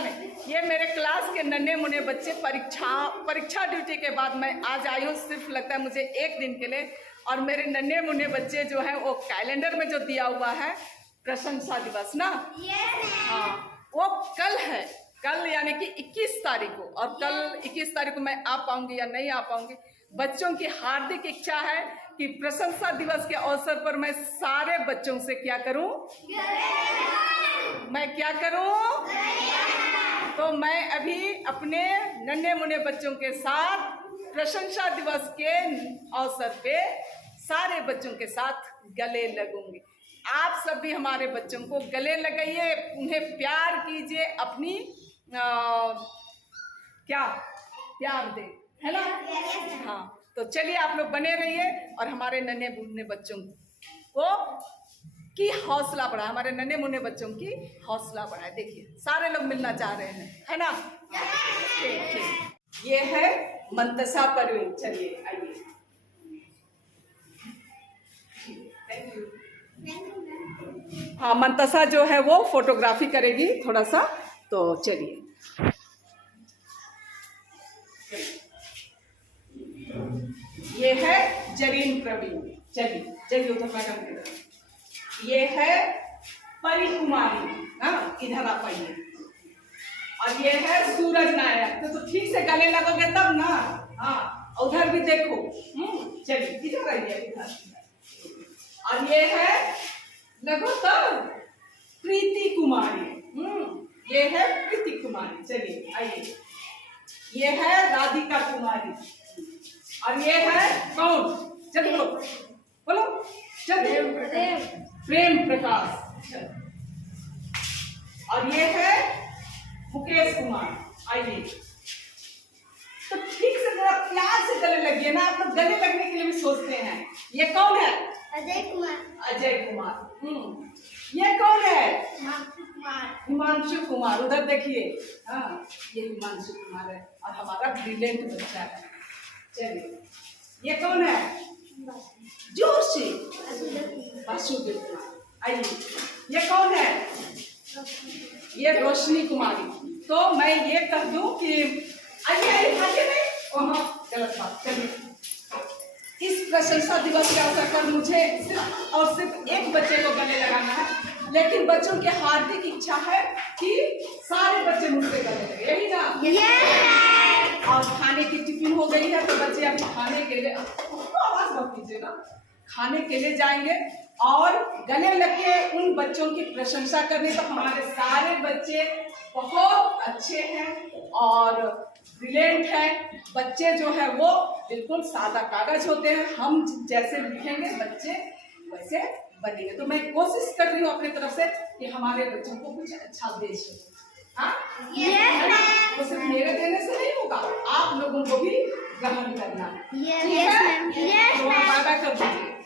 नहीं, ये मेरे क्लास के नन्हे मुन्ने बच्चे परीक्षा ड्यूटी के बाद मैं आज आई हूँ, सिर्फ लगता है मुझे एक दिन के लिए। और मेरे नन्हे मुन्ने बच्चे जो हैं वो कैलेंडर में जो दिया हुआ है प्रशंसा दिवस ना, हाँ वो कल है, कल यानी कि 21 तारीख को। और कल 21 तारीख को मैं आ पाऊंगी या नहीं आ पाऊंगी, बच्चों की हार्दिक इच्छा है कि प्रशंसा दिवस के अवसर पर मैं सारे बच्चों से क्या करूं, मैं क्या करूं, तो मैं अभी अपने नन्हे मुन्ने बच्चों के साथ प्रशंसा दिवस के अवसर पे सारे बच्चों के साथ गले लगूंगी। आप सब भी हमारे बच्चों को गले लगाइए, उन्हें प्यार कीजिए, अपनी क्या प्यार दे, है ना। हाँ तो चलिए आप लोग बने रहिए और हमारे नन्हे मुन्ने बच्चों को की हौसला बढ़ाए, हमारे नन्हे मुन्ने बच्चों की हौसला बढ़ाए। देखिए सारे लोग मिलना चाह रहे हैं, है ना। ठीक, ये है मंतसा परवीन, चलिए आइए। Thank you. हाँ मंतसा जो है वो फोटोग्राफी करेगी थोड़ा सा, तो चलिए। ये है जरीन प्रवीण, चलिए चलिए उधर मैडम के तरफ। ये है परी कुमारी, हाँ इधर आप आइए। और ये है सूरज नायक, तो ठीक से गले लगोगे तब ना। हाँ उधर भी देखो, चलिए इधर आइए इधर। और ये है लगो तब प्रीति कुमारी, ये है प्रीति कुमारी, चलिए आइए। ये है राधिका कुमारी। और ये है कौन, जल्दी बोलो बोलो जल्दी, प्रेम प्रकाश। और ये है मुकेश कुमार, आइए। तो ठीक से जरा प्यार से गले लगिए ना, आप लोग गले लगने के लिए भी सोचते हैं। ये कौन है, अजय कुमार। अजय कुमार। ये कौन है, हिमांशु कुमार, उधर देखिए। हाँ ये हिमांशु कुमार है और हमारा ब्रिलियंट बच्चा है। चलिए ये कौन है, जोर से, वासुदेव कुमार, आइए। ये कौन है, ये रोशनी कुमारी। तो मैं ये कह दूं कि आइए आइए नहीं, वहाँ गलत बात। चलिए इस प्रशंसा दिवस के अवसर पर मुझे सिर्फ और सिर्फ एक बच्चे को गले लगाना है, लेकिन बच्चों की हार्दिक इच्छा है कि सारे बच्चे मुझसे गले लगे, यही ना। और खाने की टिफिन हो गई है तो बच्चे अभी खाने के लिए, आवाज मत कीजिए ना, खाने के लिए जाएंगे और गले लगे उन बच्चों की प्रशंसा करने। तो हमारे सारे बच्चे बहुत अच्छे हैं और ब्रिलियंट हैं। बच्चे जो है वो बिल्कुल सादा कागज होते हैं, हम जैसे लिखेंगे बच्चे वैसे बनेंगे। तो मैं कोशिश कर रही हूँ अपनी तरफ से कि हमारे बच्चों को कुछ अच्छा दे सकूं। हाँ तो सिर्फ मेरे देने से नहीं होगा, आप लोगों को भी ग्रहण करना है। ठीक है, तो बाय बाय कर दीजिए।